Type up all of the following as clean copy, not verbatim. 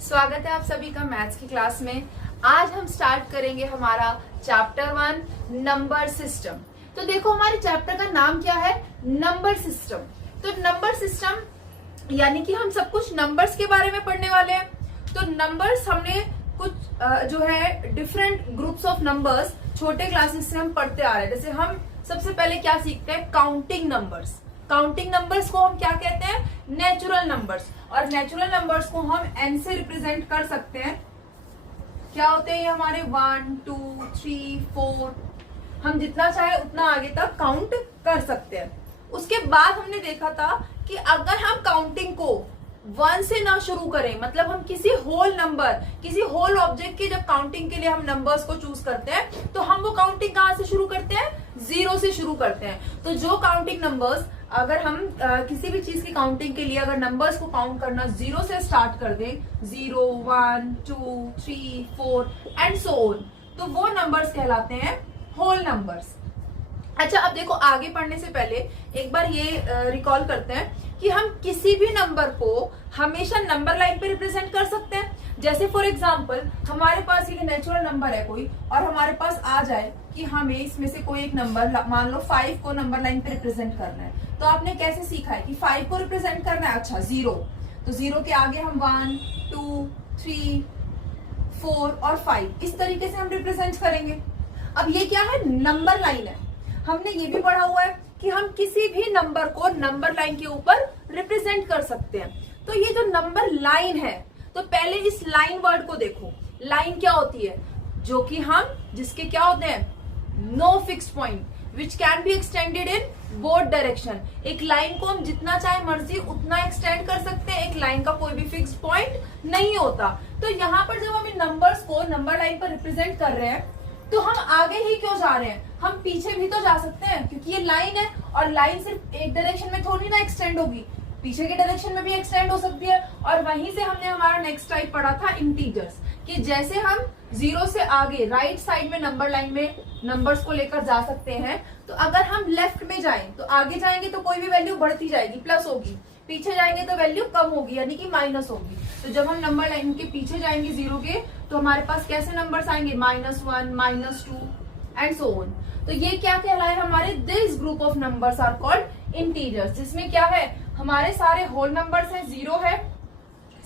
स्वागत है आप सभी का मैथ्स की क्लास में। आज हम स्टार्ट करेंगे हमारा चैप्टर 1 नंबर सिस्टम। तो देखो हमारे चैप्टर का नाम क्या है, नंबर सिस्टम। तो नंबर सिस्टम यानी कि हम सब कुछ नंबर्स के बारे में पढ़ने वाले हैं। तो नंबर्स हमने कुछ जो है डिफरेंट ग्रुप्स ऑफ नंबर्स छोटे क्लासेस से हम पढ़ते आ रहे हैं। जैसे हम सबसे पहले क्या सीखते हैं, काउंटिंग नंबर्स। काउंटिंग नंबर्स को हम क्या कहते हैं, नेचुरल नंबर्स। और नेचुरल नंबर्स को हम एन से रिप्रेजेंट कर सकते हैं। क्या होते हैं ये हमारे 1 2 3 4, हम जितना चाहे उतना आगे तक काउंट कर सकते हैं। उसके बाद हमने देखा था कि अगर हम काउंटिंग को 1 से ना शुरू करें, मतलब हम किसी होल नंबर, किसी होल ऑब्जेक्ट की जब काउंटिंग के लिए हम नंबर्स को चूज करते हैं तो हम वो काउंटिंग कहां से शुरू करते हैं, 0 से शुरू करते हैं। तो जो काउंटिंग नंबर्स, अगर हम किसी भी चीज की काउंटिंग के लिए अगर नंबर्स को काउंट करना 0 से स्टार्ट कर दें, 0 1 2 3 4 एंड सो ऑन, तो वो नंबर्स कहलाते हैं होल नंबर्स। अच्छा, अब देखो आगे पढ़ने से पहले एक बार ये रिकॉल करते हैं कि हम किसी भी नंबर को हमेशा नंबर लाइन पे रिप्रेजेंट कर सकते हैं। जैसे फॉर एग्जांपल हमारे पास ये नेचुरल नंबर है कोई, और हमारे पास आ जाए कि हमें इसमें से कोई एक नंबर, मान लो 5 को नंबर लाइन पे रिप्रेजेंट करना है। तो आपने कैसे सीखा है कि 5 को रिप्रेजेंट करना है, अच्छा 0, तो 0 के आगे हम 1 2 3 4 और 5 इस तरीके से हम रिप्रेजेंट करेंगे। अब ये क्या है, नंबर लाइन है। हमने ये भी पढ़ा हुआ है कि हम किसी भी नंबर को नंबर लाइन के ऊपर रिप्रेजेंट कर सकते हैं। तो ये जो नंबर लाइन है, तो पहले इस लाइन वर्ड को देखो। लाइन क्या होती है, जो कि हम, जिसके क्या होते हैं, no fixed point which can be extended in both direction. एक लाइन को हम जितना चाहे मर्जी उतना एक्सटेंड कर सकते हैं, एक लाइन का कोई भी फिक्स्ड पॉइंट नहीं होता। तो यहाँ पर जब हम इन नंबर्स को नंबर लाइन पर रिप्रेजेंट कर रहे हैं तो हम आगे ही क्यों जा रहे हैं, हम पीछे भी तो जा सकते हैं, क्योंकि ये लाइन है और लाइन सिर्फ एक डायरेक्शन में थोड़ी ना एक्सटेंड होगी, पीछे के डायरेक्शन में भी एक्सटेंड हो सकती है। और वहीं से हमने हमारा नेक्स्ट टाइप पढ़ा था इंटीजर्स, कि जैसे हम 0 से आगे राइट साइड में नंबर लाइन में नंबर्स को लेकर जा सकते हैं, तो अगर हम लेफ्ट में जाएं तो आगे जाएंगे तो कोई भी वैल्यू बढ़ती जाएगी, प्लस होगी, पीछे जाएंगे तो वैल्यू कम होगी यानी कि माइनस होगी। तो जब हम नंबर लाइन के पीछे जाएंगे 0 के, तो हमारे पास कैसे नंबर्स आएंगे, -1 -2 एंड सो ऑन। तो ये क्या कहलाए हमारे, this group of numbers are called integers, जिसमें क्या है, हमारे सारे होल नंबर्स हैं, 0 है,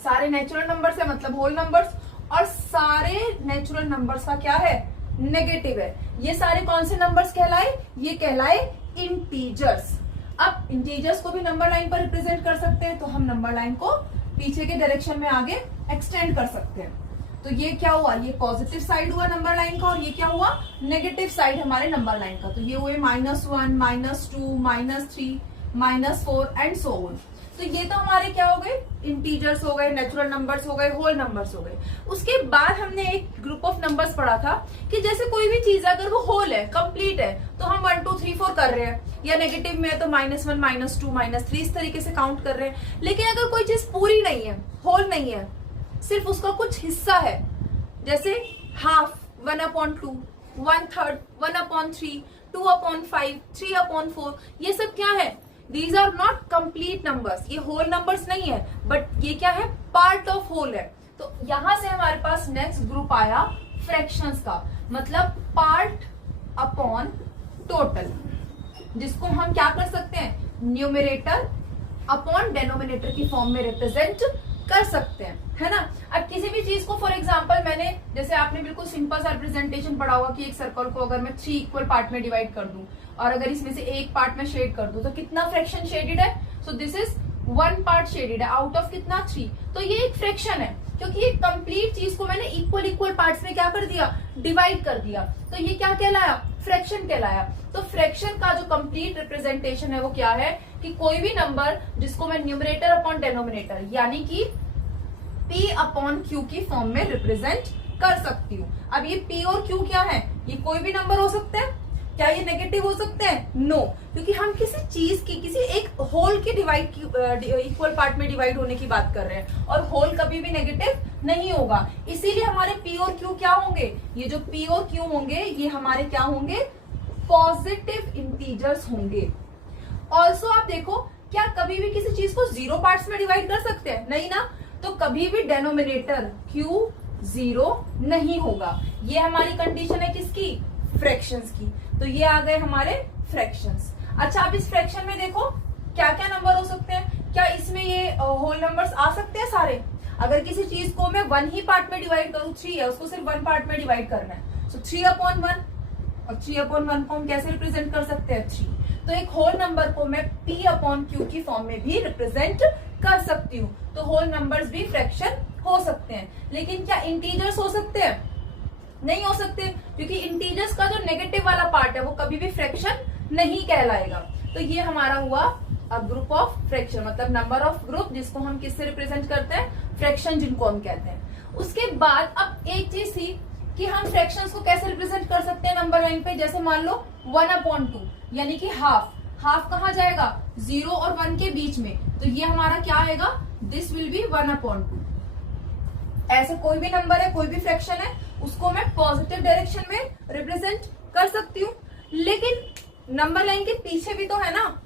सारे नेचुरल नंबर्स है मतलब होल नंबर्स, और सारे नेचुरल नंबर्स का क्या है, नेगेटिव है। ये सारे कौन से नंबर्स कहलाए, ये कहलाए इंटीजर्स। अब इंटीजर्स को भी नंबर लाइन पर रिप्रेजेंट कर सकते हैं, तो हम नंबर लाइन को पीछे के डायरेक्शन में आगे एक्सटेंड कर सकते हैं। तो ये क्या हुआ, ये पॉजिटिव साइड हुआ नंबर लाइन का, और ये क्या हुआ, नेगेटिव साइड हमारे नंबर लाइन का। तो ये हुए -1 -2 -3 -4 एंड सो ऑन। तो ये तो हमारे क्या हो गए, इंटीजर्स हो गए, नेचुरल नंबर्स हो गए, होल नंबर्स हो गए। उसके बाद हमने एक ग्रुप ऑफ नंबर्स पढ़ा था कि जैसे कोई भी चीज अगर वो होल है, कंप्लीट है, तो हम 1 2 3 4 कर रहे हैं, या नेगेटिव में है तो -1 -2 -3 इस तरीके से काउंट कर रहे हैं। लेकिन अगर कोई चीज पूरी नहीं है, होल नहीं है, सिर्फ उसका कुछ हिस्सा है, जैसे हाफ 1/2 1/3 1/3 2/5 3/4, ये सब क्या है, These are not complete numbers, ये होल नंबर्स नहीं है, बट ये क्या है, पार्ट ऑफ होल है। तो यहां से हमारे पास नेक्स्ट ग्रुप आया फ्रैक्शंस का, मतलब पार्ट अपॉन टोटल, जिसको हम क्या कर सकते हैं, न्यूमरेटर अपॉन डेनोमिनेटर की फॉर्म में रिप्रेजेंट कर सकते हैं, है ना। अब किसी भी चीज को, फॉर एग्जांपल मैंने, जैसे आपने बिल्कुल सिंपल सा रिप्रेजेंटेशन पढ़ा हुआ कि एक सर्कल को अगर मैं 3 इक्वल पार्ट में डिवाइड कर दूं और अगर इसमें से एक पार्ट में शेड कर दूं तो कितना फ्रैक्शन शेडेड है, so this is 1 part shaded है आउट ऑफ कितना, 3। तो ये एक फ्रैक्शन है, क्योंकि एक कंप्लीट चीज को मैंने इक्वल पार्ट्स में क्या कर दिया, डिवाइड कर दिया। तो ये क्या कहलाया, फ्रैक्शन कहलाया। तो फ्रैक्शन का जो कंप्लीट रिप्रेजेंटेशन है वो क्या है, कि कोई भी नंबर जिसको मैं न्यूमरेटर अपॉन डेनोमिनेटर यानी कि P/Q की फॉर्म में रिप्रेजेंट कर सकती हूँ। अब ये P और Q क्या है, ये कोई भी नंबर हो सकते हैं, क्या ये नेगेटिव हो सकते हैं, नो, क्योंकि हम किसी चीज की, किसी एक होल के इक्वल पार्ट में डिवाइड होने की बात कर रहे हैं, और होल कभी भी नेगेटिव नहीं होगा। इसीलिए हमारे P और Q क्या होंगे, ये जो P और Q होंगे ये हमारे क्या होंगे, पॉजिटिव इंटीजर्स होंगे। ऑल्सो आप देखो, क्या कभी भी किसी चीज को 0 पार्ट्स में डिवाइड कर सकते हैं, नहीं ना। तो कभी भी डेनोमिनेटर Q 0 नहीं होगा। ये हमारी कंडीशन है किसकी? फ्रैक्शंस की। तो ये आ गए हमारे फ्रैक्शंस। अच्छा, अब इस फ्रैक्शन में देखो क्या क्या नंबर हो सकते हैं। क्या इसमें ये होल नंबर्स आ सकते हैं सारे? अगर किसी चीज को मैं 1 ही पार्ट में डिवाइड करूं, 3 है, उसको सिर्फ 1 पार्ट में डिवाइड करना है, तो 3/1। और 3/1 को हम कैसे रिप्रेजेंट कर सकते हैं? 3। तो एक होल नंबर को मैं P/Q की फॉर्म में भी रिप्रेजेंट कर सकती हूँ। तो होल नंबर्स भी फ्रैक्शन हो सकते हैं। लेकिन क्या इंटीजर्स हो सकते हैं? नहीं हो सकते, क्योंकि इंटीजर्स का जो नेगेटिव वाला पार्ट है वो कभी भी फ्रैक्शन नहीं कहलाएगा। तो ये हमारा हुआ ग्रुप ऑफ फ्रैक्शन, मतलब नंबर ऑफ ग्रुप जिसको हम किससे रिप्रेजेंट करते हैं? फ्रैक्शन जिनको हम कहते हैं। उसके बाद अब एक चीज थी कि हम फ्रैक्शंस को कैसे रिप्रेजेंट कर सकते हैं नंबर लाइन पे। जैसे मान लो 1/2 यानी कि हाफ कहाँ जाएगा? 0 और 1 के बीच में। तो ये हमारा क्या आएगा? This will be 1/2। ऐसे कोई भी नंबर है, कोई भी फ्रैक्शन है, उसको मैं पॉजिटिव डायरेक्शन में रिप्रेजेंट कर सकती हूँ। लेकिन नंबर लाइन के पीछे भी तो है ना,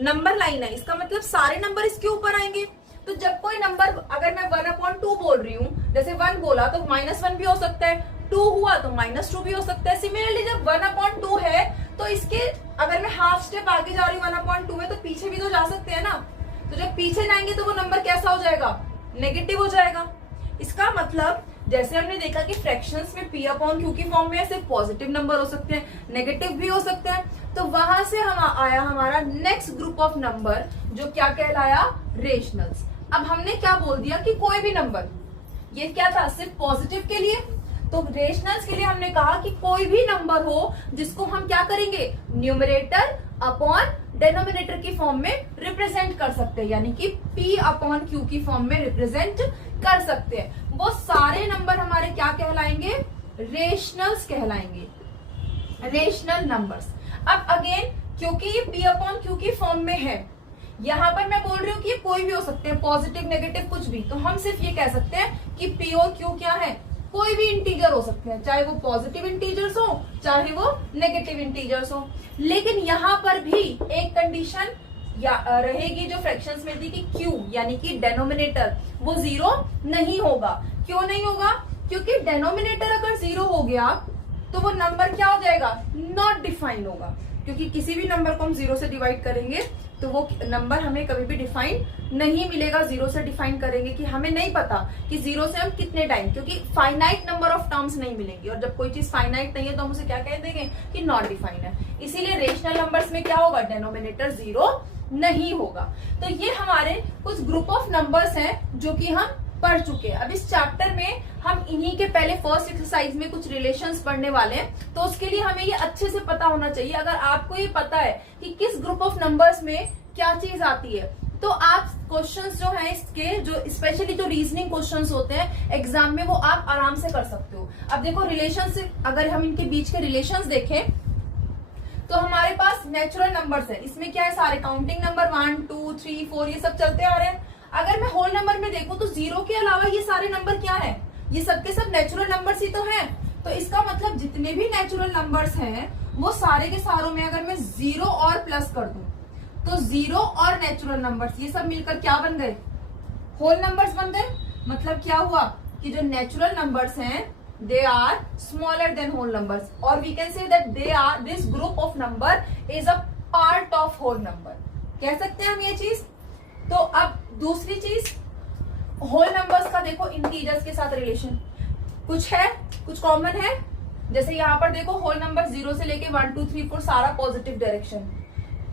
नंबर लाइन है, इसका मतलब सारे नंबर इसके ऊपर आएंगे। तो जब कोई नंबर, अगर मैं 1/2 बोल रही हूँ, जैसे 1 बोला तो -1 भी हो सकता है, 2 हुआ तो -2 भी हो सकता है। सिमिलरली जब 1/2 है तो इसके अगर मैं हाफ स्टेप आगे जा रही हूँ 1/2 में, तो पीछे भी तो जा सकते हैं ना। तो जब पीछे जाएंगे तो वो नंबर कैसा हो जाएगा? नेगेटिव हो जाएगा। इसका मतलब जैसे हमने देखा कि फ्रैक्शंस में P/Q की फॉर्म में सिर्फ पॉजिटिव नंबर हो सकते हैं, नेगेटिव भी हो सकते हैं। तो वहां से हम आया हमारा नेक्स्ट ग्रुप ऑफ नंबर, जो क्या कहलाया? रेशनल्स। अब हमने क्या बोल दिया कि कोई भी नंबर, ये क्या था? सिर्फ पॉजिटिव के लिए। तो रेशनल्स के लिए हमने कहा कि कोई भी नंबर हो जिसको हम क्या करेंगे? न्यूमरेटर अपॉन डेनोमिनेटर की फॉर्म में रिप्रेजेंट कर सकते हैं, यानी कि P/Q की फॉर्म में रिप्रेजेंट कर सकते हैं। वो सारे नंबर हमारे क्या कहलाएंगे? रेशनल्स कहलाएंगे, रेशनल नंबर्स। अब अगेन क्योंकि ये P/Q की फॉर्म में है, यहां पर मैं बोल रही हूँ कि ये कोई भी हो सकते हैं, पॉजिटिव नेगेटिव कुछ भी। तो हम सिर्फ ये कह सकते हैं कि P और Q क्या है? कोई भी इंटीजर हो सकते हैं, चाहे वो पॉजिटिव इंटीजर्स हो चाहे वो नेगेटिव इंटीजर्स हो। लेकिन यहाँ पर भी एक कंडीशन रहेगी जो फ्रैक्शंस में थी कि Q यानी कि डेनोमिनेटर वो 0 नहीं होगा। क्यों नहीं होगा? क्योंकि डेनोमिनेटर अगर 0 हो गया तो वो नंबर क्या हो जाएगा? नॉट डिफाइन होगा। क्योंकि किसी भी नंबर को हम 0 से डिवाइड करेंगे तो वो नंबर हमें कभी भी डिफाइन नहीं मिलेगा। 0 से डिफाइन करेंगे कि हमें नहीं पता कि 0 से हम कितने टाइम, क्योंकि फाइनाइट नंबर ऑफ टर्म्स नहीं मिलेंगी। और जब कोई चीज फाइनाइट नहीं है तो हम उसे क्या कह देंगे? कि नॉट डिफाइंड है। इसीलिए रेशनल नंबर्स में क्या होगा? डेनोमिनेटर 0 नहीं होगा। तो ये हमारे कुछ ग्रुप ऑफ नंबर्स हैं जो कि हम पढ़ चुके हैं। अब इस चैप्टर में हम इन्हीं के पहले फर्स्ट एक्सरसाइज में कुछ रिलेशंस पढ़ने वाले हैं। तो उसके लिए हमें ये अच्छे से पता होना चाहिए। अगर आपको ये पता है कि किस ग्रुप ऑफ नंबर्स में क्या चीज आती है, तो आप क्वेश्चंस जो है इसके, जो स्पेशली जो रीजनिंग क्वेश्चंस होते हैं एग्जाम में, वो आप आराम से कर सकते हो। अब देखो रिलेशनशिप, अगर हम इनके बीच के रिलेशंस देखें तो हमारे पास नेचुरल नंबर्स है। इसमें क्या है? सारे काउंटिंग नंबर 1 2 3 4 ये सब चलते आ रहे हैं। अगर मैं होल नंबर में देखूं तो 0 के अलावा ये सारे नंबर क्या है? ये सब के सब नेचुरल नंबर्स ही तो हैं। तो इसका मतलब जितने भी नेचुरल नंबर्स हैं वो सारे के सारों में अगर मैं 0 और प्लस कर दूं तो 0 और नेचुरल नंबर्स ये सब मिलकर क्या बन गए? होल नंबर्स बन गए। मतलब क्या हुआ कि जो नेचुरल नंबर्स हैं they are smaller than whole numbers, or we can say that this group of number is a part of whole number। कह सकते हैं हम ये चीज। तो अब दूसरी चीज, होल नंबर्स का देखो इंटीजर्स के साथ रिलेशन कुछ है, कुछ कॉमन है। जैसे यहाँ पर देखो होल नंबर 0 से लेके 1 2 3 4 सारा पॉजिटिव डायरेक्शन।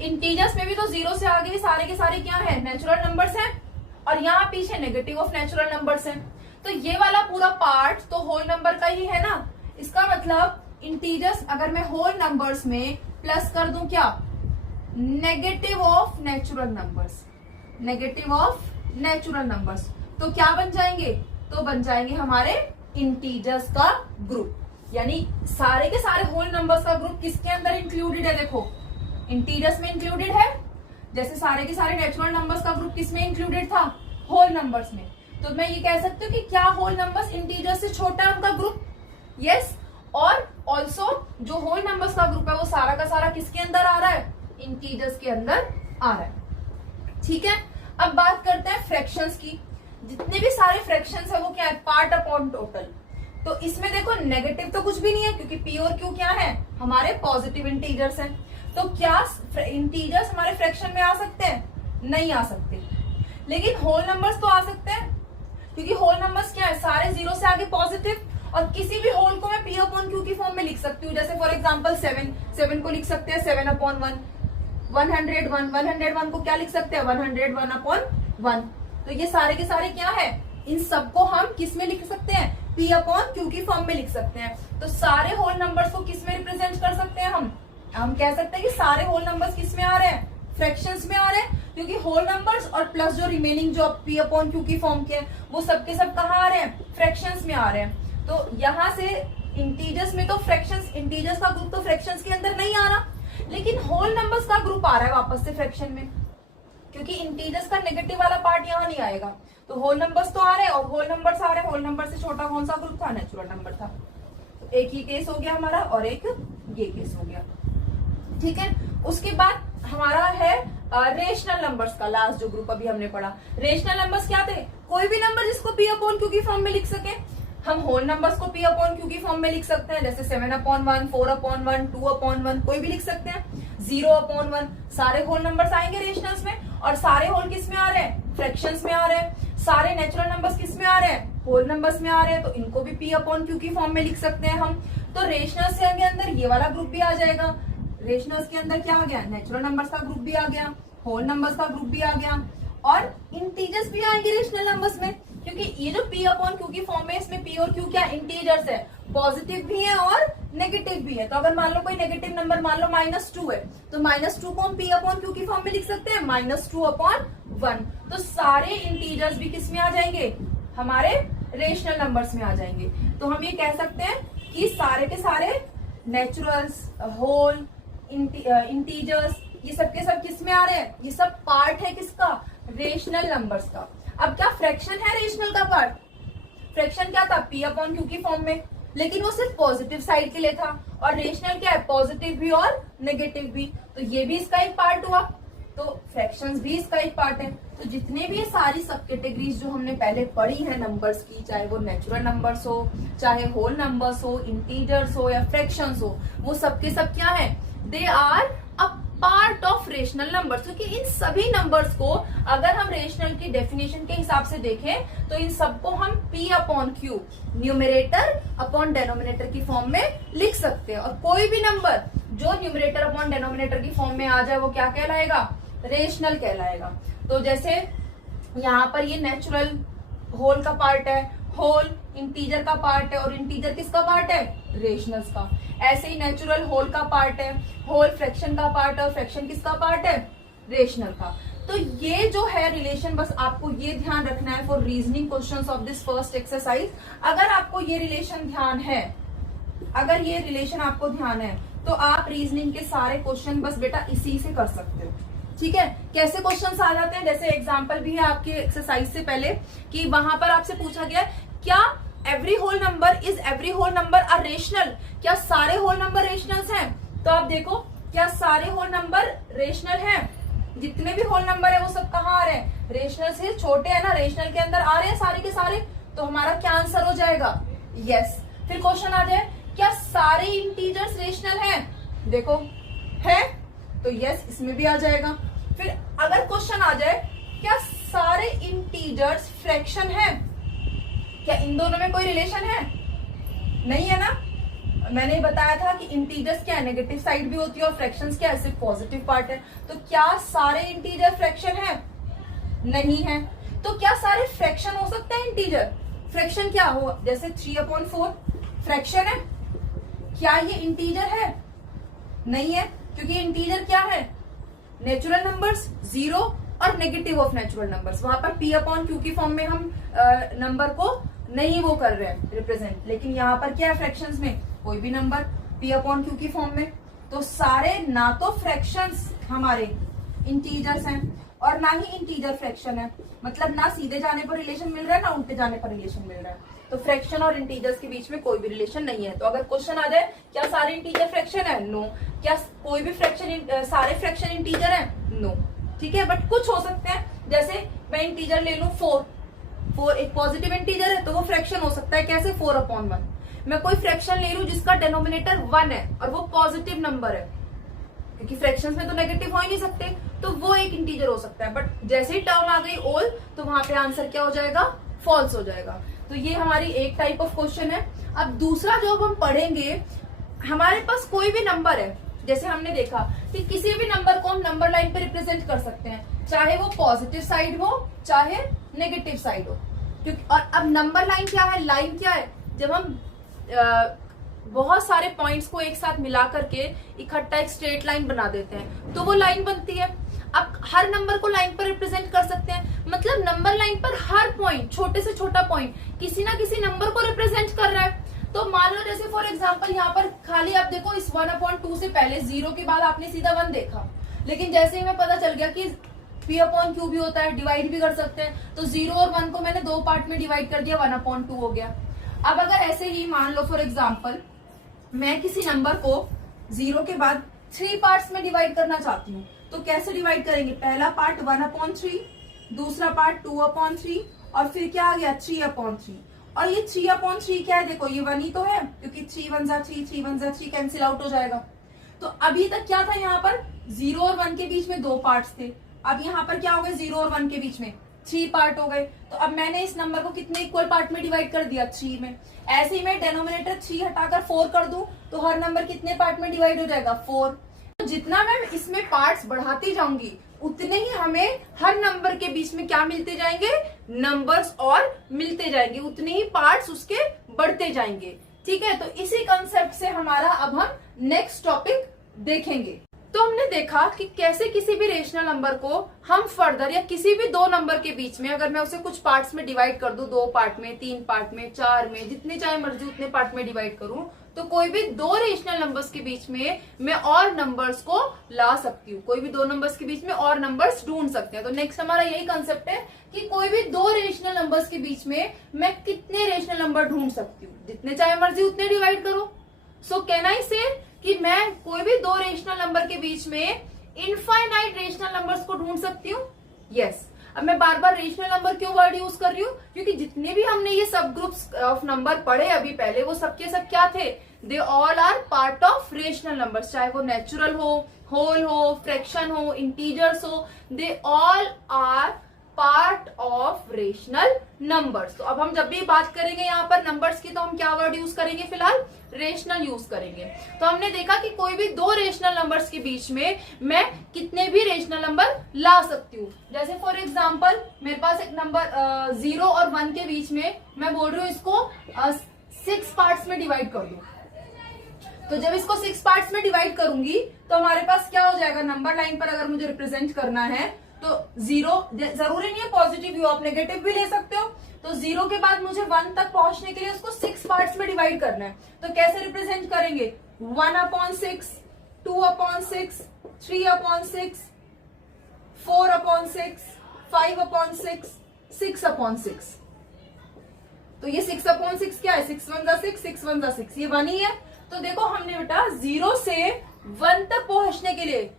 इंटीजर्स में भी तो 0 से आगे सारे के सारे क्या है? नेचुरल नंबर्स हैं। और यहाँ पीछे नेगेटिव ऑफ नेचुरल नंबर्स हैं। तो ये वाला पूरा पार्ट तो होल नंबर का ही है ना। इसका मतलब इंटीजर्स अगर मैं होल नंबर्स में प्लस कर दूं क्या? Negative of natural numbers, negative of natural numbers, तो क्या बन जाएंगे? तो बन जाएंगे हमारे इंटीजर्स का ग्रुप। यानी सारे के सारे होल नंबर्स का ग्रुप किसके अंदर इंक्लूडेड है? देखो इंटीजर्स में इंक्लूडेड है। जैसे सारे के सारे नेचुरल नंबर्स का ग्रुप किसमें इंक्लूडेड था? होल नंबर्स में। तो मैं ये कह सकती हूँ कि क्या होल नंबर्स इंटीजर से छोटा है उनका ग्रुप? यस। और ऑल्सो जो होल नंबर्स का ग्रुप है वो सारा का सारा किसके अंदर आ रहा है? इंटीजर्स के अंदर आ रहा है। ठीक है। अब बात करते हैं फ्रैक्शंस की। जितने भी सारे फ्रैक्शंस है वो क्या है, पार्ट अपॉन टोटल। तो इसमें देखो नेगेटिव तो कुछ भी नहीं है, क्योंकि पी और क्यू क्या है, हमारे पॉजिटिव इंटीजर्स हैं। तो क्या इंटीजर्स हमारे फ्रैक्शन में आ सकते हैं? नहीं आ सकते। लेकिन होल नंबर्स तो आ सकते हैं, क्योंकि होल नंबर्स क्या है, सारे जीरो से आगे पॉजिटिव, और किसी भी होल को मैं पी अपॉन क्यू की फॉर्म में लिख सकती हूँ। जैसे फॉर एग्जांपल 7 को लिख सकते हैं 7/1, 101 को क्या लिख सकते हैं, 101/1। तो ये सारे के सारे क्या है, इन सबको हम किस में लिख सकते हैं, पी अपॉन क्यू की फॉर्म में लिख सकते हैं। तो सारे होल नंबर्स को किस में रिप्रेजेंट कर सकते हैं हम कह सकते हैं कि सारे होल नंबर्स किस में आ रहे हैं, फ्रैक्शंस में आ रहे हैं, क्योंकि होल नंबर्स और प्लस जो रिमेनिंग जो पी अपॉन क्यू की फॉर्म के वो सबके सब कहाँ आ रहे हैं, फ्रैक्शंस में आ रहे हैं। तो यहाँ से इंटीजर्स में तो फ्रैक्शंस, इंटीजर्स का ग्रुप तो फ्रैक्शंस के अंदर नहीं आ रहा, लेकिन होल नंबर्स का ग्रुप आ रहा है वापस से फ्रैक्शन में, क्योंकि इंटीजर्स का नेगेटिव वाला पार्ट यहाँ नहीं आएगा। तो होल नंबर्स तो आ रहे हैं और होल नंबर्स आ रहे हैं। होल नंबर से छोटा कौन सा ग्रुप था, नेचुरल नंबर था। तो एक ही केस हो गया हमारा और एक ये केस हो गया, ठीक है। उसके बाद हमारा है रेशनल नंबर्स का लास्ट जो ग्रुप अभी हमने पढ़ा। रेशनल नंबर्स क्या थे, कोई भी नंबर जिसको पी अपॉन क्यू की फॉर्म में लिख सके। हम होल नंबर्स को पी अपॉन क्यू की फॉर्म में लिख सकते हैं, जैसे 7/1, 4/1, 2/1, कोई भी लिख सकते हैं। 0/1 सारे होल नंबर्स आएंगे रेशनल्स में, और सारे होल किस में आ रहे हैं, फ्रैक्शंस में आ रहे हैं। सारे नेचुरल नंबर्स किस में आ रहे हैं, होल नंबर्स में आ रहे हैं, तो इनको भी पी अपॉन क्यू की फॉर्म में लिख सकते हैं हम। तो रेशनल्स के अंदर ये वाला ग्रुप भी आ जाएगा। रेशनल्स के अंदर क्या आ गया, नेचुरल नंबर्स का ग्रुप भी आ गया, होल नंबर्स का ग्रुप भी आ गया, और इंटीजर्स भी आएंगे रेशनल नंबर्स में, क्योंकि ये जो पी अपॉन क्यू की फॉर्म है इसमें पी और क्यू क्या इंटीजर्स है, पॉजिटिव भी है और नेगेटिव भी है। तो अगर मान लो कोई नेगेटिव नंबर मान लो -2 है, तो -2 को हम पी अपॉन क्यू की फॉर्म में लिख सकते हैं -2/1। तो सारे इंटीजर्स भी किस में आ जाएंगे, हमारे रेशनल नंबर्स में आ जाएंगे। तो हम ये कह सकते हैं कि सारे के सारे नेचुरल्स, होल, इंटीजर्स, ये सब के सब किस में आ रहे हैं, ये सब पार्ट है किसका, रेशनल नंबर्स का। अब क्या फ्रैक्शन है रेशनल का पार्ट, फ्रैक्शन क्या था, पी अपॉन क्यू की फॉर्म में, लेकिन वो सिर्फ पॉजिटिव साइड के लिए था, और रेशनल क्या है, पॉजिटिव भी और नेगेटिव भी। तो ये भी इसका एक पार्ट हुआ, तो फ्रैक्शंस भी इसका एक पार्ट है। तो जितने भी ये सारी सब कैटेगरीज जो हमने पहले पढ़ी है नंबर्स की, चाहे वो नेचुरल नंबर्स हो, चाहे होल नंबर्स हो, इंटीजर्स हो या फ्रैक्शंस हो, वो सबके सब क्या है, they are a part of rational numbers. क्योंकि इन सभी नंबर्स को अगर हम रेशनल की डेफिनेशन के हिसाब से देखें तो इन सबको हम P upon Q, numerator upon denominator की फॉर्म में लिख सकते हैं। और कोई भी नंबर जो न्यूमरेटर अपॉन डेनोमिनेटर की फॉर्म में आ जाए वो क्या कहलाएगा, रेशनल कहलाएगा। तो जैसे यहाँ पर ये नेचुरल होल का पार्ट है, होल इंटीजर का पार्ट है, और इंटीजर किसका पार्ट है, रेशनल्स का। ऐसे ही नेचुरल होल का पार्ट है, होल फ्रैक्शन का पार्ट है, और फ्रैक्शन किसका पार्ट है, रेशनल का। तो ये जो है रिलेशन, बस आपको ये ध्यान रखना है for reasoning questions of this first exercise. अगर आपको ये रिलेशन ध्यान है, अगर ये रिलेशन आपको ध्यान है, तो आप रीजनिंग के सारे क्वेश्चन बस बेटा इसी से कर सकते हो, ठीक है। कैसे क्वेश्चंस आ जाते हैं, जैसे एग्जांपल भी है आपके एक्सरसाइज से पहले कि वहां पर आपसे पूछा गया क्या every whole number is every whole number are rational, क्या सारे होल नंबर रेशनल्स हैं। तो आप देखो क्या सारे होल नंबर रेशनल हैं, जितने भी होल नंबर है वो सब कहाँ आ रहे हैं, रेशनल से छोटे है ना, रेशनल के अंदर आ रहे हैं सारे के सारे। तो हमारा क्या आंसर हो जाएगा, यस। फिर क्वेश्चन आ जाए क्या सारे इंटीजर्स रेशनल हैं, देखो है तो यस इसमें भी आ जाएगा। फिर अगर क्वेश्चन आ जाए क्या सारे इंटीजर्स फ्रैक्शन है, क्या इन दोनों में कोई रिलेशन है, नहीं है ना। मैंने बताया था कि इंटीजर्स क्या है, नेगेटिव साइड भी होती है, और फ्रैक्शंस क्या है, सिर्फ पॉजिटिव पार्ट है। तो क्या सारे इंटीजर फ्रैक्शन है, नहीं है। तो क्या सारे फ्रैक्शन हो सकते हैं इंटीजर, फ्रैक्शन क्या हो, जैसे 3/4 फ्रैक्शन है, क्या ये इंटीजर है, नहीं है, क्योंकि इंटीजर क्या है, नेचुरल नंबर्स, जीरो और नेगेटिव ऑफ नेचुरल नंबर्स। वहां पर पी अपॉन क्यू की फॉर्म में हम नंबर को नहीं वो कर रहे हैं रिप्रेजेंट, लेकिन यहाँ पर क्या है, फ्रैक्शंस में कोई भी नंबर पी अपॉन क्यू की फॉर्म में। तो सारे ना तो फ्रैक्शंस हमारे इंटीजर्स हैं और ना ही इंटीजर फ्रैक्शन है, मतलब ना सीधे जाने पर रिलेशन मिल रहा है ना उल्टे जाने पर रिलेशन मिल रहा है। तो फ्रैक्शन और इंटीजर्स के बीच में कोई भी रिलेशन नहीं है। तो अगर क्वेश्चन आ जाए क्या सारे इंटीजर फ्रैक्शन है, नो। क्या कोई भी फ्रैक्शन सारे फ्रैक्शन इंटीजर है, नो, ठीक है। बट कुछ हो सकते हैं, जैसे मैं इंटीजर ले लूं 4, 4 एक पॉजिटिव इंटीजर है तो वो फ्रैक्शन हो सकता है कैसे, 4/1। मैं कोई फ्रैक्शन ले रही हूँ जिसका डेनोमिनेटर 1 है और वो पॉजिटिव नंबर है, क्योंकि फ्रैक्शंस में तो नेगेटिव हो ही नहीं सकते, तो वो एक इंटीजर हो सकता है। बट जैसे ही टर्म आ गई ऑल तो वहां पे आंसर क्या हो जाएगा, फॉल्स हो जाएगा। तो ये हमारी एक टाइप ऑफ क्वेश्चन है। अब दूसरा जो हम पढ़ेंगे, हमारे पास कोई भी नंबर है, जैसे हमने देखा कि किसी भी नंबर को हम नंबर लाइन पे रिप्रेजेंट कर सकते हैं, चाहे वो पॉजिटिव साइड हो चाहे नेगेटिव साइड हो। क्योंकि और अब नंबर लाइन क्या है, लाइन क्या है, जब हम बहुत सारे पॉइंट्स को एक साथ मिला करके इकट्ठा एक स्ट्रेट लाइन बना देते हैं तो वो लाइन बनती है। अब हर नंबर को लाइन पर रिप्रेजेंट कर सकते हैं, मतलब नंबर लाइन पर हर पॉइंट, छोटे से छोटा पॉइंट किसी ना किसी नंबर को रिप्रेजेंट कर रहा है। तो मान लो जैसे फॉर एग्जांपल यहाँ पर खाली आप देखो, इस 1/2 से पहले 0 के बाद आपने सीधा 1 देखा, लेकिन जैसे ही हमें पता चल गया कि p/q भी होता है, डिवाइड भी कर सकते हैं, तो 0 और 1 को मैंने 2 पार्ट में डिवाइड कर दिया, 1/2 हो गया। अब अगर ऐसे ही मान लो फॉर एग्जाम्पल मैं किसी नंबर को 0 के बाद 3 पार्ट्स में डिवाइड करना चाहती हूँ, तो कैसे डिवाइड करेंगे, पहला पार्ट 1/3, दूसरा पार्ट 2/3 और फिर क्या आ गया 3/3। और ये 3/3 क्या है, देखो ये 1 ही तो है, क्योंकि 3 1 जा 3, 3 1 जा 3 कैंसिल आउट हो जाएगा। तो अभी तक क्या था, यहाँ पर 0 और 1 के बीच में 2 पार्ट्स थे, अब यहाँ पर क्या हो गए, 0 और 1 के बीच में 3 पार्ट हो गए। तो अब मैंने इस नंबर को कितने इक्वल पार्ट में डिवाइड कर दिया, 3 में। ऐसे ही मैं डेनोमिनेटर 3 हटाकर 4 कर दूं तो हर नंबर कितने पार्ट में डिवाइड हो जाएगा, 4। तो जितना मैं इसमें पार्ट्स बढ़ाती जाऊंगी उतने ही हमें हर नंबर के बीच में क्या मिलते जाएंगे, नंबर्स और मिलते जाएंगे, उतने ही पार्ट्स उसके बढ़ते जाएंगे। ठीक है, तो इसी कंसेप्ट से हमारा अब हम नेक्स्ट टॉपिक देखेंगे। तो हमने देखा कि कैसे किसी भी रेशनल नंबर को हम फर्दर या किसी भी दो नंबर के बीच में अगर मैं उसे कुछ पार्ट्स में डिवाइड कर दूं, 2 पार्ट में, 3 पार्ट में, 4 में, जितने चाहे मर्जी उतने पार्ट में डिवाइड करूं, तो कोई भी दो रेशनल नंबर्स के बीच में मैं और नंबर्स को ला सकती हूँ, कोई भी दो नंबर्स के बीच में और नंबर्स ढूंढ सकते हैं। तो नेक्स्ट हमारा यही कंसेप्ट है कि कोई भी दो रेशनल नंबर्स के बीच में मैं कितने रेशनल नंबर ढूंढ सकती हूँ, जितने चाहे मर्जी उतने डिवाइड करो। सो कैन आई से कि मैं कोई भी दो रेशनल नंबर के बीच में इनफाइनाइट रेशनल नंबर्स को ढूंढ सकती हूँ? यस। अब मैं बार बार रेशनल नंबर क्यों वर्ड यूज कर रही हूँ, क्योंकि जितने भी हमने ये सब ग्रुप्स ऑफ नंबर पढ़े अभी पहले, वो सबके सब क्या थे, they all are part of rational numbers, चाहे वो नेचुरल हो, होल हो, फ्रैक्शन हो, इंटीजर्स हो, they all are part of rational numbers. तो अब हम जब भी बात करेंगे यहाँ पर नंबर्स की, तो हम क्या वर्ड यूज करेंगे, फिलहाल रेशनल यूज करेंगे। तो हमने देखा कि कोई भी दो रेशनल नंबर्स के बीच में मैं कितने भी रेशनल नंबर ला सकती हूँ। जैसे फॉर एग्जांपल मेरे पास एक नंबर 0 और 1 के बीच में मैं बोल रही हूँ इसको 6 पार्ट्स में डिवाइड कर दूं। तो जब इसको 6 पार्ट्स में डिवाइड करूंगी तो हमारे पास क्या हो जाएगा, नंबर लाइन पर अगर मुझे रिप्रेजेंट करना है तो 0, जरूरी नहीं है पॉजिटिव हो, आप नेगेटिव भी ले सकते हो। तो 0 के बाद मुझे 1 तक पहुंचने के लिए उसको 6 पार्ट्स में डिवाइड करना है। तो कैसे रिप्रेजेंट करेंगे, 1/6, 2/6, 3/6, 4/6, 5/6, 6/6। तो ये 6/6 क्या है, 6 1 6, 6 1 6, ये 1 ही है। तो देखो हमने बेटा 0 से 1 तक पहुंचने के लिए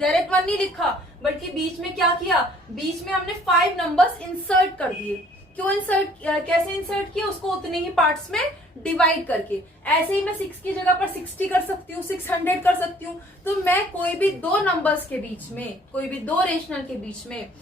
डायरेक्ट 1 नहीं लिखा, बल्कि बीच में क्या किया, बीच में हमने 5 नंबर्स इंसर्ट कर दिए। क्यों इंसर्ट, कैसे इंसर्ट किया, उसको उतने ही पार्ट्स में डिवाइड करके। ऐसे ही मैं 6 की जगह पर 60 कर सकती हूँ, 600 कर सकती हूँ। तो मैं कोई भी दो नंबर्स के बीच में, कोई भी दो रेशनल के बीच में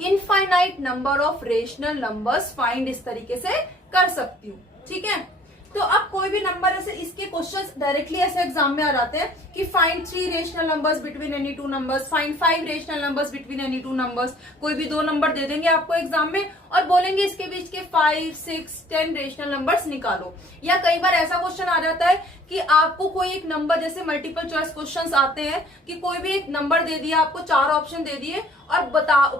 infinite number of rational numbers find इस तरीके से कर सकती हूँ। ठीक है, तो अब कोई भी नंबर ऐसे, इसके क्वेश्चंस डायरेक्टली ऐसे एग्जाम में आ जाते हैं कि find 3 rational numbers between any 2 numbers, find 5 rational numbers between any 2 numbers. कोई भी दो नंबर दे देंगे आपको एग्जाम में और बोलेंगे इसके बीच के 5, 6, 10 रेशनल नंबर्स निकालो। या कई बार ऐसा क्वेश्चन आ जाता है कि आपको कोई एक नंबर, जैसे मल्टीपल चॉइस क्वेश्चंस आते हैं कि कोई भी एक नंबर दे दिया, आपको 4 ऑप्शन दे दिए और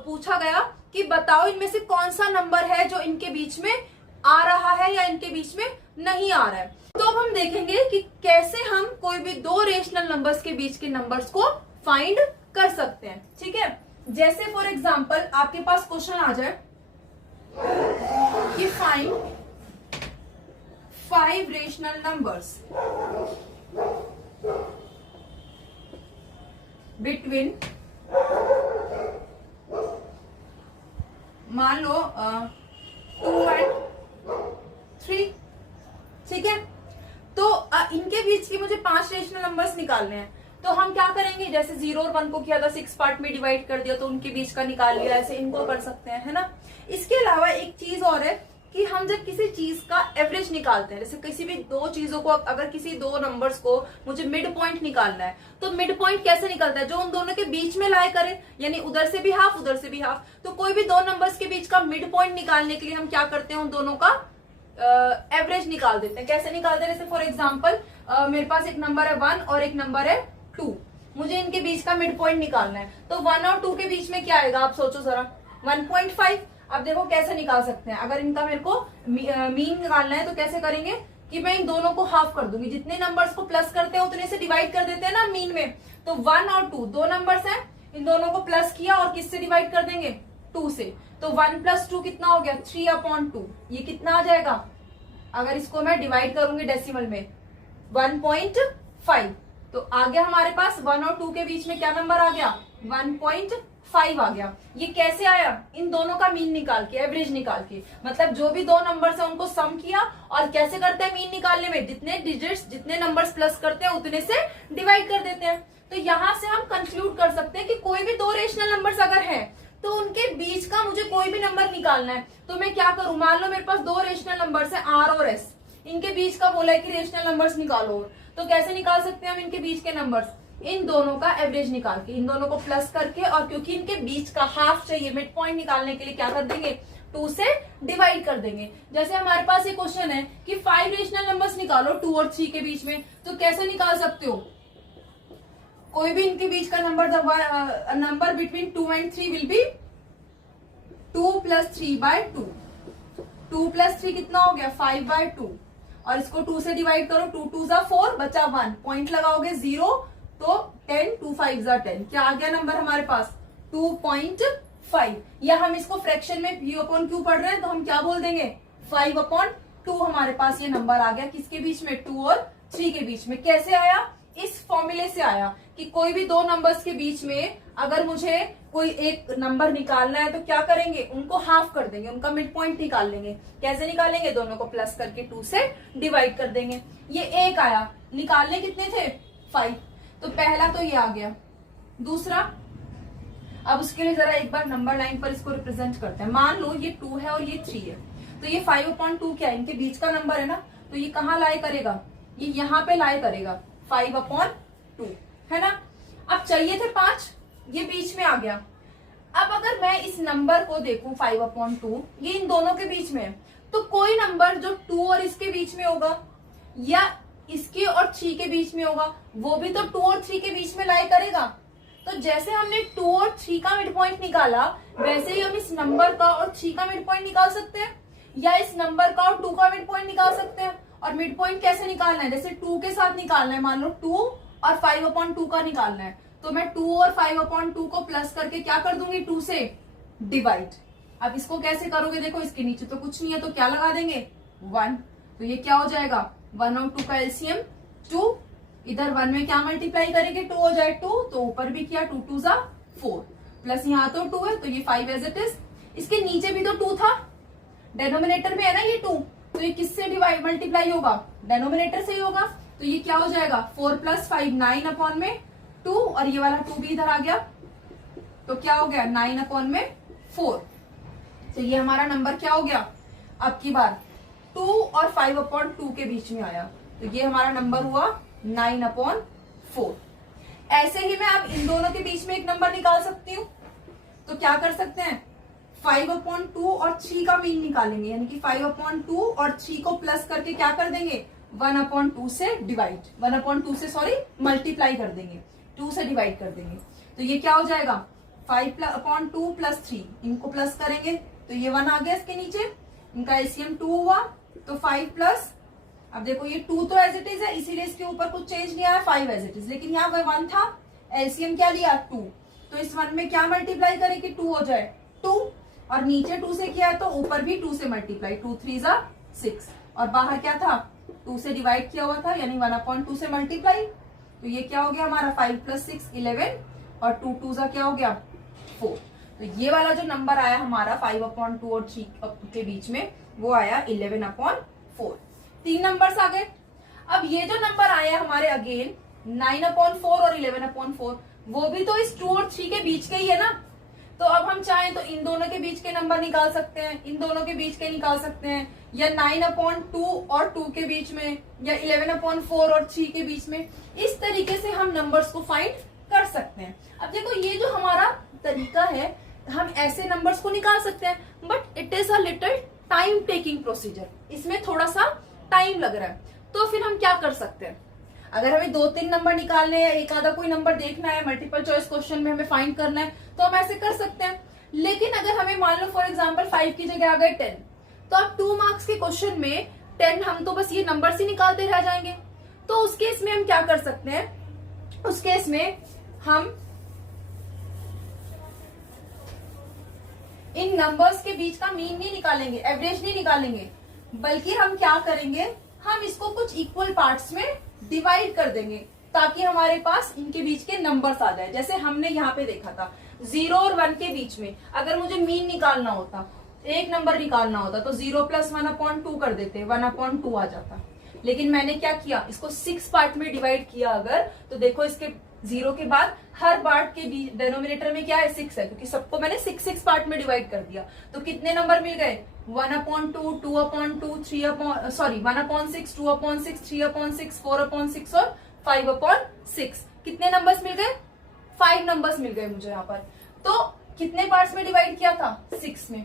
पूछा गया कि बताओ इनमें से कौन सा नंबर है जो इनके बीच में आ रहा है या इनके बीच में नहीं आ रहा है। तो अब हम देखेंगे कि कैसे हम कोई भी दो रेशनल नंबर्स के बीच के नंबर्स को फाइंड कर सकते हैं। ठीक है, जैसे फॉर एग्जांपल आपके पास क्वेश्चन आ जाए कि फाइंड 5 रेशनल नंबर्स बिटवीन, मान लो 2 एंड 3। ठीक है, तो इनके बीच की मुझे 5 रेशनल नंबर्स निकालने हैं। तो हम क्या करेंगे, जैसे 0 और 1 को किया था 6 पार्ट में डिवाइड कर दिया तो उनके बीच का निकाल लिया, ऐसे इनको कर सकते हैं, है ना। इसके अलावा एक चीज और है कि हम जब किसी चीज का एवरेज निकालते हैं, जैसे किसी भी दो चीजों को, अगर किसी दो नंबर्स को मुझे मिड पॉइंट निकालना है तो मिड पॉइंट कैसे निकलता है, जो उन दोनों के बीच में लाए करे, यानी उधर से भी हाफ उधर से भी हाफ। तो कोई भी दो नंबर्स के बीच का मिड पॉइंट निकालने के लिए हम क्या करते हैं, उन दोनों का एवरेज निकाल देते हैं। कैसे निकालते हैं, जैसे फॉर एग्जाम्पल मेरे पास एक नंबर है 1 और एक नंबर है 2, मुझे इनके बीच का मिड पॉइंट निकालना है। तो 1 और 2 के बीच में क्या आएगा, आप सोचो जरा, 1.5। अब देखो कैसे निकाल सकते हैं, अगर इनका मेरे को मीन निकालना है तो कैसे करेंगे कि मैं इन दोनों को हाफ कर दूंगी, जितने नंबर्स को प्लस करते हैं उतने से डिवाइड कर देते हैं ना मीन में। तो 1 और 2 दो नंबर्स हैं, इन दोनों को प्लस किया और किससे डिवाइड कर देंगे, 2 से। तो 1 + 2 कितना हो गया, 3/2। ये कितना आ जाएगा, अगर इसको मैं डिवाइड करूंगी डेसिमल में, 1.5। तो आ गया हमारे पास 1 और 2 के बीच में क्या नंबर आ गया, 1.5 आ गया। ये कैसे आया, इन दोनों का मीन निकाल के, एवरेज निकाल के। मतलब जो भी दो नंबर्स है उनको सम किया, और कैसे करते हैं मीन निकालने में, जितने डिजिट्स, जितने नंबर्स प्लस करते हैं उतने से डिवाइड कर देते हैं। तो यहां से हम कंक्लूड कर सकते हैं कि कोई भी दो रेशनल नंबर्स अगर है तो उनके बीच का मुझे कोई भी नंबर निकालना है। तो मैं क्या करूं, मान लो मेरे पास दो रेशनल नंबर्स है R और S, इनके बीच का बोला है कि रेशनल नंबर्स निकालो। तो कैसे निकाल सकते हैं हम इनके बीच के नंबर्स, इन दोनों का एवरेज निकाल के, इन दोनों को प्लस करके, और क्योंकि इनके बीच का हाफ चाहिए मिड पॉइंट निकालने के लिए, क्या कर देंगे, 2 से डिवाइड कर देंगे। जैसे हमारे पास ये क्वेश्चन है कि 5 रेशनल नंबर्स निकालो 2 और 3 के बीच में, तो कैसे निकाल सकते हो, कोई भी इनके बीच का number, number between 2 and 3 will be 2 + 3/2। 2 + 3 कितना हो गया, 5/2, और इसको 2 से डिवाइड करो, 2 2 = 4, बचा 1, पॉइंट लगाओगे 0, तो 10, 2 5 = 10, क्या आ गया नंबर हमारे पास, 2.5। या हम इसको फ्रैक्शन में P/Q पढ़ रहे हैं तो हम क्या बोल देंगे, 5/2 हमारे पास ये नंबर आ गया, किसके बीच में, 2 और 3 के बीच में। कैसे आया, इस फॉर्मूले से आया कि कोई भी दो नंबर्स के बीच में अगर मुझे कोई एक नंबर निकालना है तो क्या करेंगे, उनको हाफ कर देंगे, उनका मिड पॉइंट निकाल लेंगे। कैसे निकालेंगे, दोनों को प्लस करके 2 से डिवाइड कर देंगे। ये एक आया, निकालने कितने थे, 5। तो पहला तो ये आ गया। दूसरा, अब उसके लिए जरा एक बार नंबर लाइन पर इसको रिप्रेजेंट करते हैं। मान लो ये 2 है और ये 3 है, तो ये 5/2 क्या है, इनके बीच का नंबर है ना, तो ये कहाँ लाए करेगा, ये यहाँ पे लाए करेगा, 5/2, है ना। अब चाहिए थे 5, ये बीच में आ गया। अब अगर मैं इस नंबर को देखूं 5/2, ये इन दोनों के बीच में है, तो कोई नंबर जो 2 और इसके बीच में होगा या इसके और 3 के बीच में होगा, वो भी तो 2 और 3 के बीच में लाई करेगा। तो जैसे हमने 2 और 3 का मिड पॉइंट निकाला, वैसे ही हम इस नंबर का और 3 का मिड पॉइंट निकाल सकते हैं, या इस नंबर का और 2 का मिड पॉइंट निकाल सकते हैं। और मिड पॉइंट कैसे निकालना है, जैसे 2 के साथ निकालना है, मान लो 2 और 5/2 का निकालना है, तो मैं 2 और 5/2 को प्लस करके क्या कर दूंगी, 2 से डिवाइड। अब इसको कैसे करोगे, देखो इसके नीचे तो कुछ नहीं है, तो क्या लगा देंगे, 1। तो ये क्या हो जाएगा, 1 और 2 का एलसीएम 2, इधर 1 में क्या मल्टीप्लाई करेंगे, 2 हो जाए 2, तो ऊपर भी किया, 2 2 = 4, प्लस यहाँ तो 2 है, तो ये 5 एज इट इज। इसके नीचे भी तो 2 था, डेनोमिनेटर में है ना ये 2, तो ये किससे डिवाइड मल्टीप्लाई होगा, डेनोमिनेटर से ही होगा। तो ये क्या हो जाएगा, 4 + 5 9/2, और ये वाला 2 भी इधर आ गया, तो क्या हो गया, 9/4। तो ये हमारा नंबर क्या हो गया, अब की बार 2 और 5/2 के बीच में आया, तो ये हमारा नंबर हुआ 9/4। ऐसे ही मैं अब इन दोनों के बीच में एक नंबर निकाल सकती हूँ। तो क्या कर सकते हैं, 5/2 और 3 का मीन निकालेंगे, यानी कि 5/2 और 3 को प्लस करके क्या कर देंगे, 1/2 से डिवाइड, 1/2 से सॉरी मल्टीप्लाई कर देंगे, 2 से डिवाइड कर देंगे। तो ये क्या हो जाएगा, 5/2 + 3, इनको प्लस करेंगे तो ये 1 आ गया इसके नीचे, इनका एलसीएम 2 हुआ, तो 5 प्लस, अब देखो ये 2 तो एज इट इज है, इसीलिए इसके ऊपर कुछ चेंज नहीं आया, 5 एज इट इज, लेकिन यहाँ पे 1 था, एलसीएम क्या लिया, 2, तो इस 1 में क्या मल्टीप्लाई करें कि 2 हो जाए 2, और नीचे 2 से किया है तो ऊपर भी 2 से मल्टीप्लाई, 2 3 = 6, और बाहर क्या था, 2 से डिवाइड किया हुआ था, यानी 1/2 से मल्टीप्लाई, तो ये क्या हो गया हमारा, 5 + 6 11, और 2 2 क्या हो गया, 4। तो ये वाला जो नंबर आया हमारा 5/2 और 3 के बीच में, वो आया 11/4। 3 नंबर्स आ गए। अब ये जो नंबर आया हमारे अगेन 9/4 और 11/4, वो भी तो इस 2 और 3 के बीच के ही है ना। तो अब हम चाहें तो इन दोनों के बीच के नंबर निकाल सकते हैं, इन दोनों के बीच के निकाल सकते हैं, या 9/2 और 2 के बीच में, या 11/4 और 3 के बीच में। इस तरीके से हम नंबर्स को फाइंड कर सकते हैं। अब देखो ये जो हमारा तरीका है, हम ऐसे नंबर्स को निकाल सकते हैं, but it is a little time taking procedure. इसमें थोड़ा सा टाइम लग रहा है। तो फिर हम क्या कर सकते हैं, अगर हमें 2-3 नंबर निकालने हैं, एक आधा कोई नंबर देखना है, मल्टीपल चॉइस क्वेश्चन में हमें फाइंड करना है, तो हम ऐसे कर सकते हैं। लेकिन अगर हमें मान लो फॉर एग्जांपल 5 की जगह आ गए 10, तो अब 2 मार्क्स के क्वेश्चन में 10 हम तो बस ये नंबर ही निकालते रह जाएंगे। तो उस केस में हम क्या कर सकते हैं, उस केस में हम इन नंबर्स के बीच का मीन नहीं निकालेंगे, एवरेज नहीं निकालेंगे, बल्कि हम क्या करेंगे, हम इसको कुछ इक्वल पार्ट्स में डिवाइड कर देंगे, ताकि हमारे पास इनके बीच के नंबर्स आ जाए। जैसे हमने यहाँ पे देखा था 0 और 1 के बीच में अगर मुझे मीन निकालना होता, एक नंबर निकालना होता, तो 0 + 1/2 कर देते, 1/2 आ जाता। लेकिन मैंने क्या किया, इसको 6 पार्ट में डिवाइड किया अगर, तो देखो इसके 0 के बाद हर पार्ट के डिनोमिनेटर में क्या है, 6 है, क्योंकि सबको मैंने 6 पार्ट में डिवाइड कर दिया। तो कितने नंबर मिल गए, 1/2, 2/2, 1/6, 2/6, 3/6, 4/6 और 5/6। कितने नंबर्स मिल गए, 5 नंबर्स मिल गए मुझे यहाँ पर। तो कितने पार्ट्स में डिवाइड किया था, 6 में।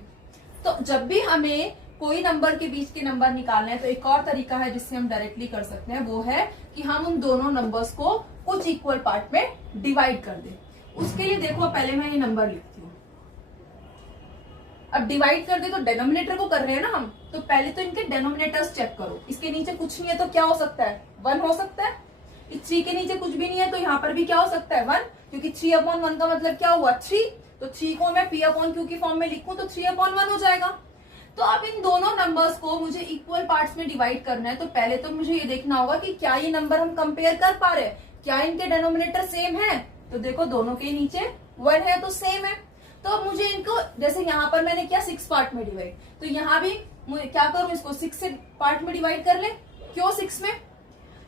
तो जब भी हमें कोई नंबर के बीच के नंबर निकालने हैं, तो एक और तरीका है जिससे हम डायरेक्टली कर सकते हैं, वो है कि हम उन दोनों नंबर्स को कुछ इक्वल पार्ट में डिवाइड कर दें। उसके लिए देखो पहले मैं ये नंबर लिखती हूँ। अब डिवाइड कर दे तो डेनोमिनेटर को कर रहे हैं ना हम, तो पहले तो इनके डेनोमिनेटर्स चेक करो। इसके नीचे कुछ नहीं है तो क्या हो सकता है, 1 हो सकता है। 3 के नीचे कुछ भी नहीं है तो यहाँ पर भी क्या हो सकता है, 1, क्योंकि 3/1 का मतलब क्या हुआ, 3। तो 3 को मैं P/Q की फॉर्म में लिखूं तो 3/1 हो जाएगा। तो अब इन दोनों नंबर्स को मुझे इक्वल पार्ट्स में डिवाइड करना है, तो पहले तो मुझे ये देखना होगा कि क्या ये नंबर हम कंपेयर कर पा रहे हैं, क्या इनके डेनोमिनेटर सेम है। तो देखो दोनों के नीचे 1 है तो सेम है। तो अब मुझे इनको, जैसे यहाँ पर मैंने किया 6 पार्ट में डिवाइड, तो यहाँ भी मुझे क्या करूं, इसको 6 से पार्ट में डिवाइड कर ले। क्यों 6 में,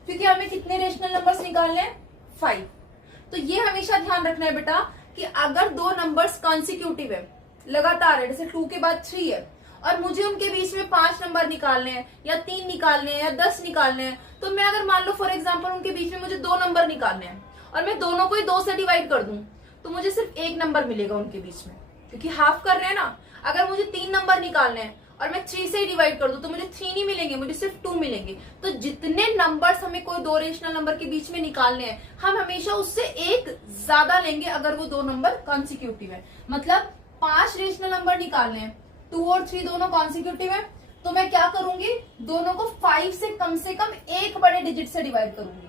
क्योंकि हमें कितने रेशनल नंबर्स निकालने हैं, 5। तो ये हमेशा ध्यान रखना है बेटा कि अगर 2 नंबर्स कॉन्सिक्यूटिव है, लगातार है, जैसे 2 के बाद 3 है, और मुझे उनके बीच में 5 नंबर निकालने हैं, या 3 निकालने हैं, या 10 निकालने हैं, तो मैं अगर मान लो फॉर एग्जांपल उनके बीच में मुझे 2 नंबर निकालने हैं, और मैं दोनों को ही 2 से डिवाइड कर दूं, तो मुझे सिर्फ 1 नंबर मिलेगा उनके बीच में, क्योंकि हाफ कर रहे हैं ना। अगर मुझे 3 नंबर निकालने हैं और मैं 3 से ही डिवाइड कर दूं, तो मुझे 3 नहीं मिलेंगे, मुझे सिर्फ 2 मिलेंगे। तो जितने नंबर्स हमें कोई 2 रेशनल नंबर के बीच में निकालने हैं, हम हमेशा उससे 1 ज्यादा लेंगे अगर वो 2 नंबर कॉन्सिक्यूटिव है। मतलब 5 रेशनल नंबर निकालने हैं, 2 और 3 दोनों कॉन्सिक्यूटिव है, तो मैं क्या करूंगी, दोनों को 5 से कम 1 बड़े डिजिट से डिवाइड करूंगी।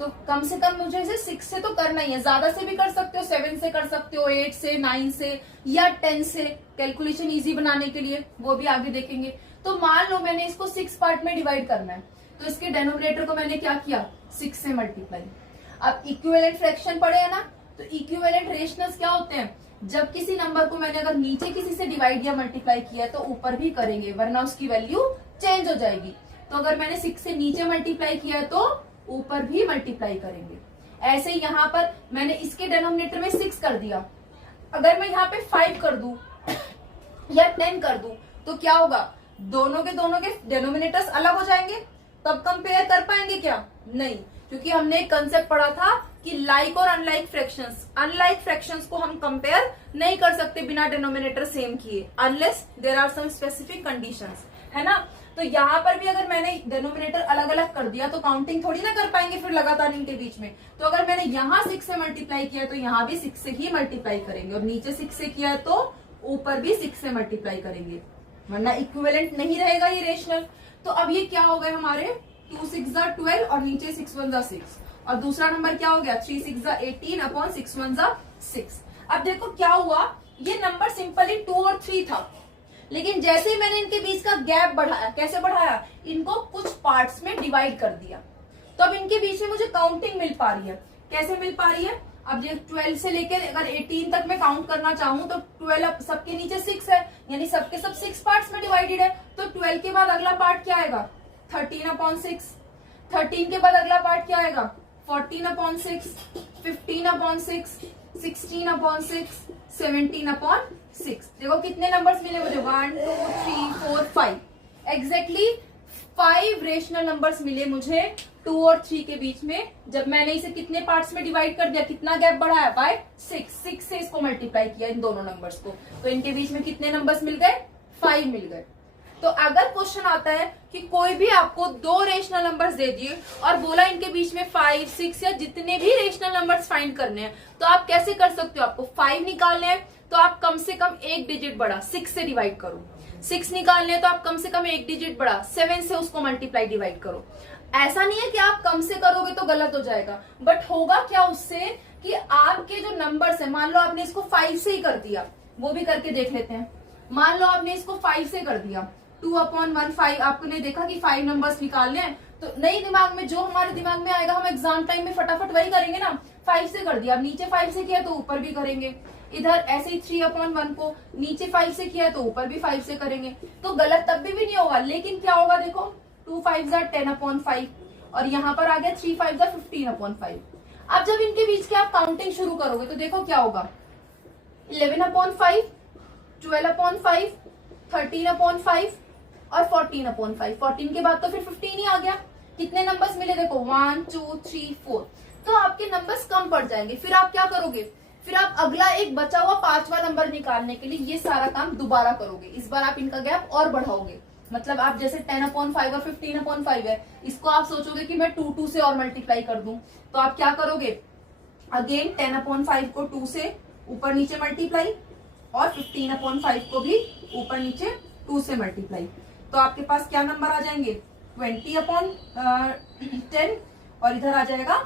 तो कम से कम मुझे इसे 6 से तो करना ही है, ज्यादा से भी कर सकते हो, 7 से कर सकते हो, 8 से, 9 से, या 10 से, कैलकुलेशन इजी बनाने के लिए, वो भी आगे देखेंगे। तो मान लो मैंने इसको 6 पार्ट में डिवाइड करना है, तो इसके डेनोमिनेटर को मैंने क्या किया, 6 से मल्टीप्लाई। अब इक्विवेलेंट फ्रैक्शन पढ़े है ना, तो इक्विवेलेंट रेशनल्स क्या होते हैं, जब किसी नंबर को मैंने अगर नीचे किसी से डिवाइड या मल्टीप्लाई किया है तो ऊपर भी करेंगे, वरना उसकी वैल्यू चेंज हो जाएगी। तो अगर मैंने 6 से नीचे मल्टीप्लाई किया है तो ऊपर भी मल्टीप्लाई करेंगे। ऐसे यहाँ पर मैंने इसके डेनोमिनेटर में 6 कर दिया, अगर मैं यहाँ पे 5 कर दूं या 10 कर दूं तो क्या होगा, दोनों के डेनोमिनेटर्स अलग हो जाएंगे। तब कंपेयर कर पाएंगे क्या, नहीं, क्योंकि हमने एक कंसेप्ट पढ़ा था कि लाइक और अनलाइक फ्रैक्शंस को हम कंपेयर नहीं कर सकते बिना डेनोमिनेटर सेम किए, unless there are some specific conditions, है ना। तो यहाँ पर भी अगर मैंने डेनोमिनेटर अलग अलग कर दिया तो काउंटिंग थोड़ी ना कर पाएंगे फिर लगातार इनके बीच में। तो अगर मैंने यहाँ 6 से मल्टीप्लाई किया तो यहाँ भी 6 से ही मल्टीप्लाई करेंगे, और नीचे 6 से किया तो ऊपर भी 6 से मल्टीप्लाई करेंगे, वरना इक्विवेलेंट नहीं रहेगा ये रेशनल। तो अब ये क्या हो गए हमारे, 2 6 12 और नीचे 6 1 6, और दूसरा नंबर क्या हो गया, 3 6 18 अपॉन 6 1 6। अब देखो क्या हुआ, ये नंबर सिंपली 2 और 3 था, लेकिन जैसे ही मैंने इनके बीच का गैप बढ़ाया, कैसे बढ़ाया, इनको कुछ पार्ट्स में डिवाइड कर दिया, तो अब इनके बीच में मुझे काउंटिंग मिल पा रही है। कैसे मिल पा रही है, अब ये 12 से लेके अगर 18 तक मैं काउंट करना चाहूँ तो 12 सबके नीचे 6 है, यानी सबके सब 6 पार्ट्स में डिवाइडेड है। तो 12 के बाद अगला पार्ट क्या आएगा? 13/6। 13 के बाद अगला पार्ट क्या आएगा? 14/6, 15/6, 16/6, 17/6। देखो कितने नंबर्स मिले मुझे? 1 2 3 4 5। एग्जैक्टली 5 रेशनल नंबर्स मिले मुझे 2 और 3 के बीच में। जब मैंने इसे कितने पार्ट्स में डिवाइड कर दिया, कितना गैप बढ़ाया? बाय 6 से इसको मल्टीप्लाई किया इन दोनों नंबर्स को, तो इनके बीच में कितने नंबर्स मिल गए? 5 मिल गए। तो अगर क्वेश्चन आता है कि कोई भी आपको 2 रेशनल नंबर्स दे दिए और बोला इनके बीच में 5, 6 या जितने भी रेशनल नंबर्स फाइंड करने हैं, तो आप कैसे कर सकते हो? आपको 5 निकालने हैं तो आप कम से कम एक डिजिट बढ़ा 6 से डिवाइड करो। 6 निकालने हैं तो आप कम से कम एक डिजिट बढ़ा 7 से उसको मल्टीप्लाई डिवाइड करो। ऐसा नहीं है कि आप कम से करोगे तो गलत हो जाएगा, बट होगा क्या उससे कि आपके जो नंबर्स है, मान लो आपने इसको 5 से ही कर दिया, वो भी करके देख लेते हैं। मान लो आपने इसको 5 से कर दिया, 2/1 5। आपने देखा कि 5 नंबर्स निकालने हैं, तो नई दिमाग में जो हमारे दिमाग में आएगा हम एग्जाम टाइम में फटाफट वही करेंगे ना। 5 से कर दिया, अब नीचे 5 से किया तो ऊपर भी करेंगे। इधर ऐसे ही 3/1 को नीचे 5 से किया तो ऊपर भी 5 से करेंगे, तो गलत तब भी नहीं होगा। लेकिन क्या होगा? देखो 2 5 10/5 और यहाँ पर आ गया 3 5 15/5। अब जब इनके बीच के आप काउंटिंग शुरू करोगे तो देखो क्या होगा? 11/5, 12/5, 13/5 और 14/5। 14 के बाद तो फिर 15 ही आ गया। कितने नंबर्स मिले? देखो 1 2 3 4। तो आपके नंबर्स कम पड़ जाएंगे। फिर आप क्या करोगे? फिर आप अगला एक बचा हुआ 5वां नंबर निकालने के लिए ये सारा काम दोबारा करोगे। इस बार आप इनका गैप और बढ़ाओगे। मतलब आप जैसे 10/5 और 15/5 है, इसको आप सोचोगे कि मैं 2 से और मल्टीप्लाई कर दूं, तो आप क्या करोगे? अगेन 10/5 को 2 से ऊपर नीचे मल्टीप्लाई और 15/5 को भी ऊपर नीचे 2 से मल्टीप्लाई। तो आपके पास क्या नंबर आ जाएंगे? 20/10 और इधर आ जाएगा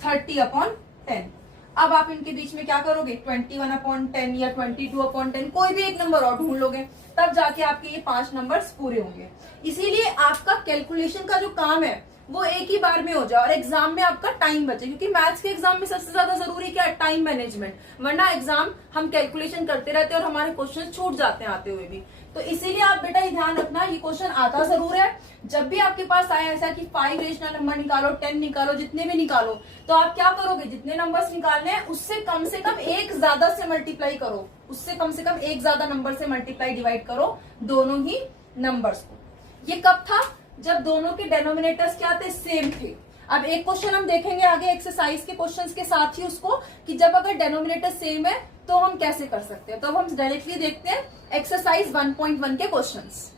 30/10। अब आप इनके बीच में क्या करोगे? 21/10 या 22/10, कोई भी एक नंबर और ढूंढ लोगे, तब जाके आपके ये 5 नंबर्स पूरे होंगे। इसीलिए आपका कैलकुलेशन का जो काम है वो एक ही बार में हो जाए और एग्जाम में आपका टाइम बचे, क्योंकि मैथ्स के एग्जाम में सबसे ज्यादा जरूरी क्या है? Time management. वरना एग्जाम हम कैलकुलेशन करते रहते हैं और हमारे क्वेश्चन छूट जाते हैं आते हुए भी। तो इसीलिए आप बेटा ये ध्यान रखना, ये क्वेश्चन आता जरूर है। जब भी आपके पास आए ऐसा कि 5 रेशनल नंबर निकालो, 10 निकालो, जितने भी निकालो, तो आप क्या करोगे? जितने नंबर्स निकालने हैं उससे कम एक ज्यादा से मल्टीप्लाई करो, उससे कम एक ज्यादा नंबर से मल्टीप्लाई डिवाइड करो दोनों ही नंबर्स को। ये कब था? जब दोनों के डेनोमिनेटर्स क्या थे? सेम थे। अब एक क्वेश्चन हम देखेंगे आगे एक्सरसाइज के क्वेश्चंस के साथ ही उसको, कि जब अगर डेनोमिनेटर सेम है तो हम कैसे कर सकते हैं। तो अब हम डायरेक्टली देखते हैं एक्सरसाइज 1.1 के क्वेश्चंस।